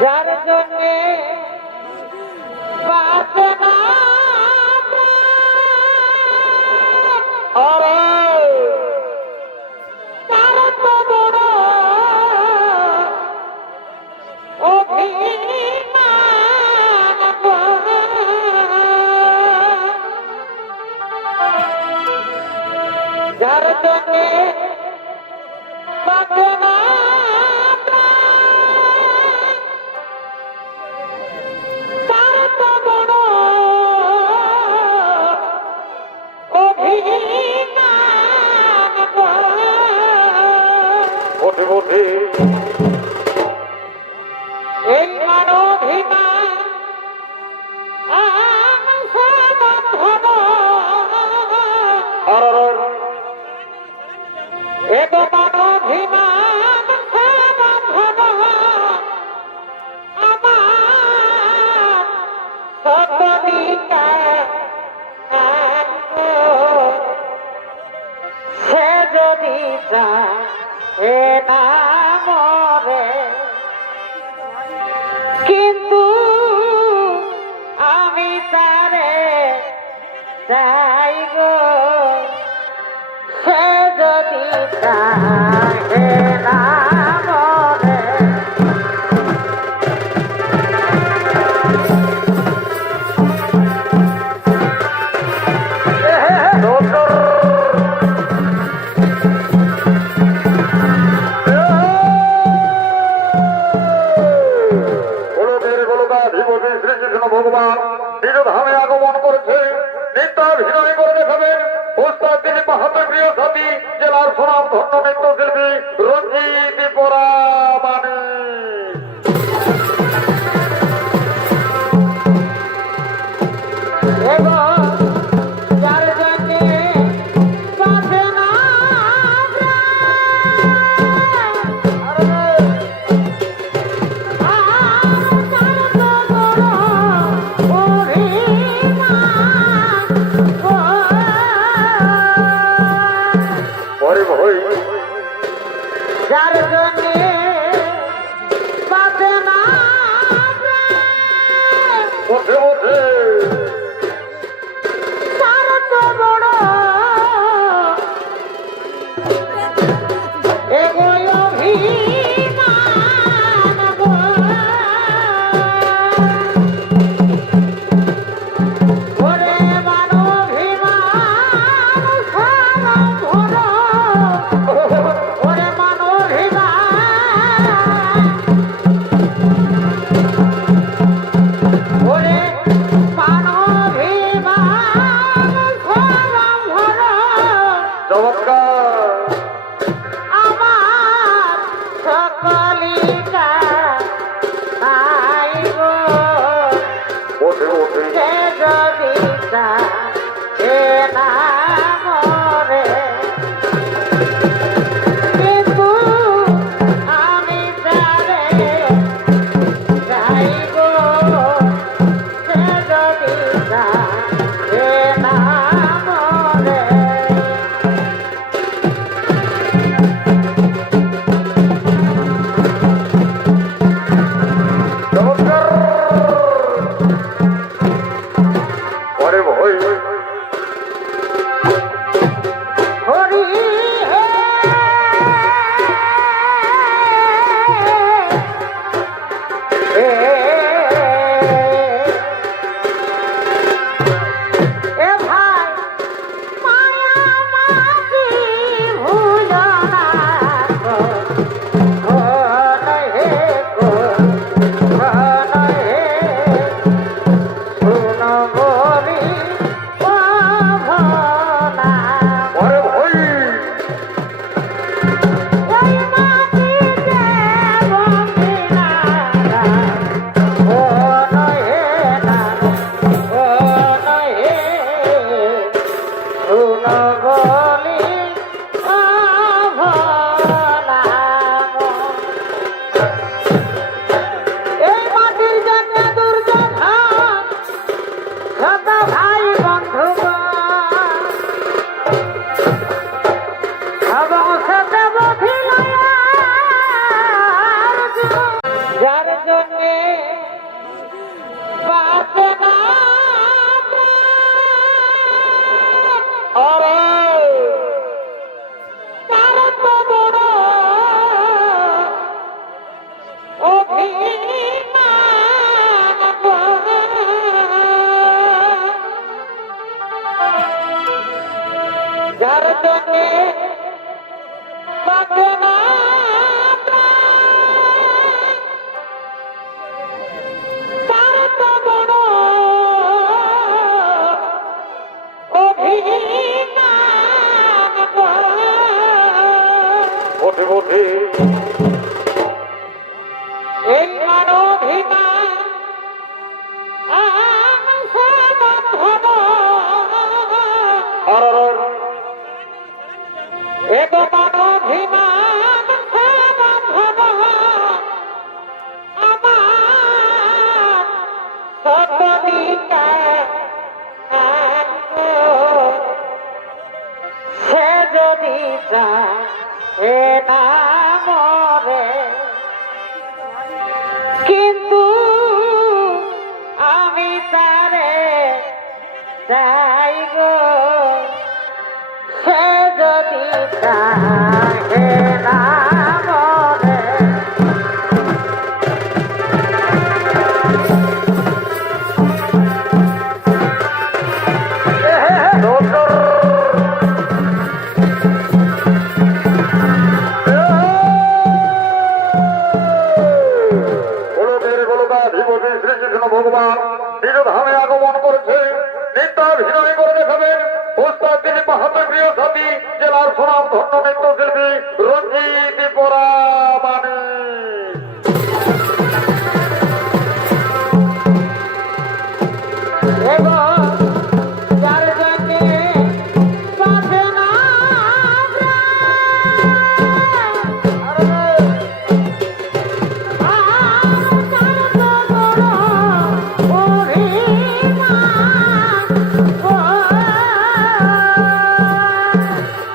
যার জন্যে বাঁচে না তার তো বড় অভিমান যার জন্যে বাঁচে না এই মানবিমান এত মানবিমান আমার সতনিকা সে যদি এ না মরে কিন্তু আমি তারে চাই গো সে যদি এ না মরে ভগবান নিজ ধামে আগমন করেছে নিত্যাভিনয় করে দেখাবেন ওস্তাদ তিনি মাহাতো প্রিয় সাথী জেলার সুনাম ধন্য নৃত্যশিল্পী রঞ্জিত পরামানি যার জন্যে জন্যে বাঁচে না আরে তার তো বড় অভিমান যার জন্যে বাঁচে না তার তো বড় অভিমান বটে বটে এই মানবিমান আর এত মানবিমান আমার সতবিকা সে যদি চায় না মরে কিন্তু আমি তারে চাই গো সে যদি চায় না মরে শ্রীকৃষ্ণ ভগবান নিজ ধামে আগমন করেছে নিত্যাভিনয় করে দেখাবেন ওস্তাদ তিনি বাহাতে প্রিয় সাথী জেলার সুনাম ধন্য নৃত্যশিল্পী রঞ্জিত পরামানি এবং যার জন্যে বাঁচে না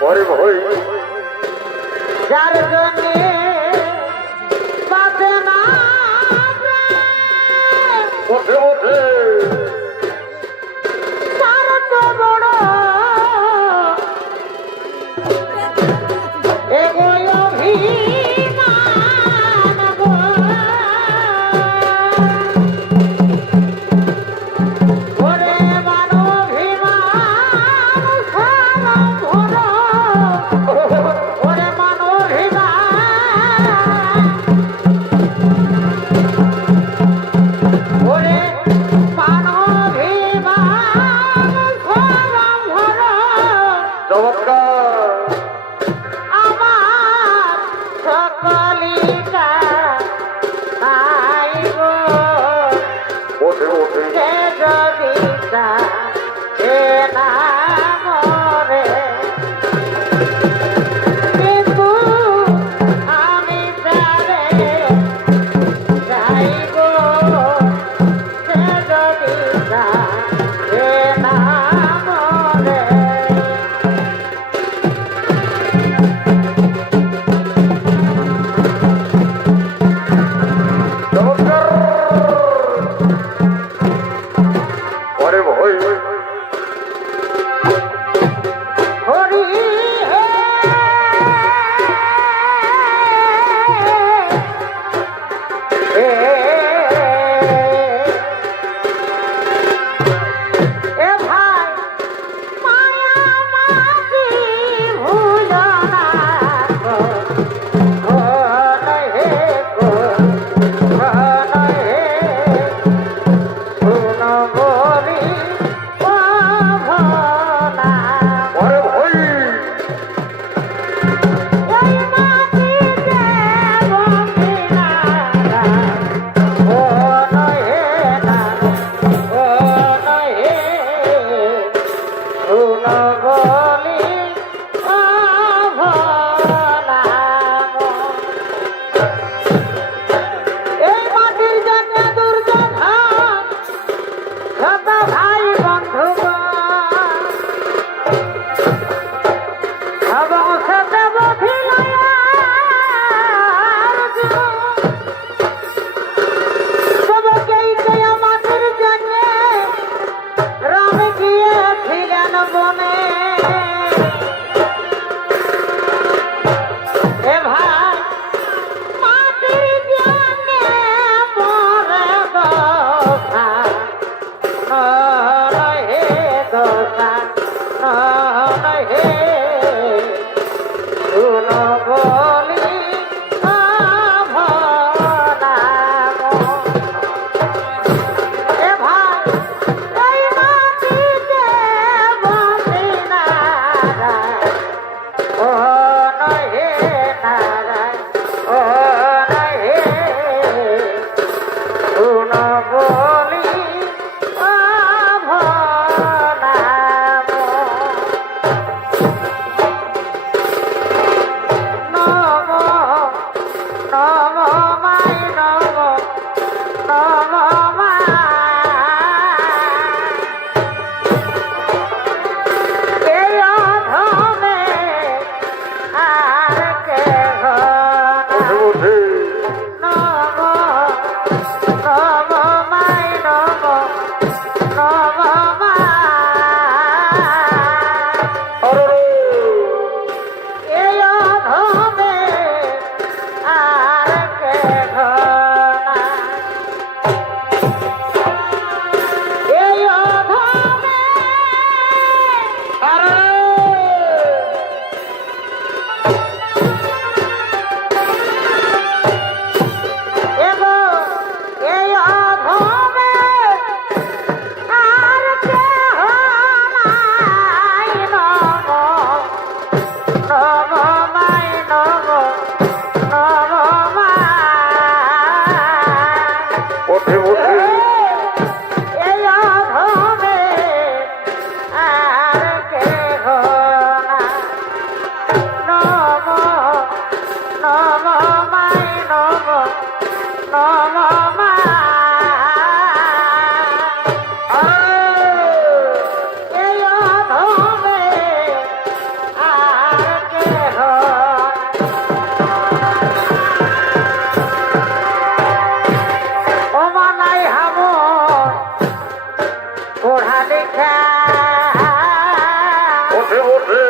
পরে ভই যার জন্যে বলি অভনাম নম নম মাই নম নম মা এই অধমে আর কেহ বসে নম নম মাই নম নম মা আরে এই অধমে আর কেহ এই অধমে আরে এগো এই অধমে আর কেহ নাই নম নম মাই নম নম মা বসে বসে এই অধমে আর কেহ নাই নম নম মাই নম নম মা এই অধমে আর কেহ ও মানাই হামর পড়া লেখা বসে বসে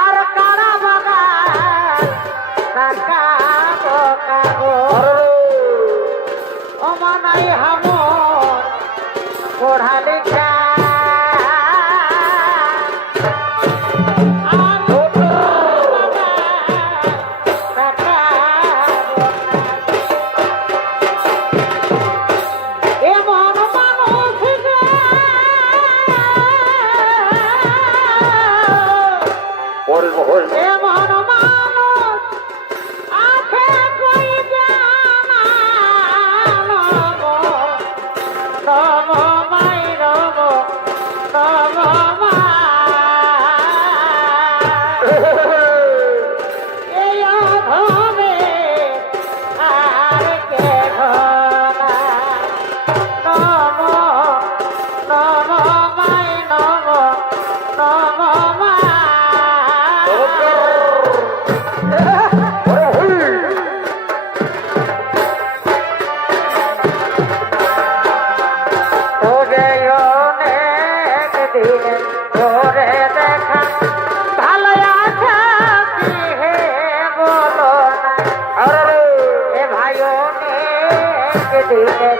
আর কারা বাগান কাকাবো কাবো ও মানাই হামর পড়া লেখা আর কাকাবো এমন মানুষ যে পরে হয় এমন মানুষ আছে কই জানা নম নম মাই নম নম মা এই অধমে আর কেহ নাই নম নম মাই নম নম মা পরে হই তোরে অনেক দিন ধরে দেখা ভালো আছা কি হে বলো না আরে এ ভাই অনেক দিনের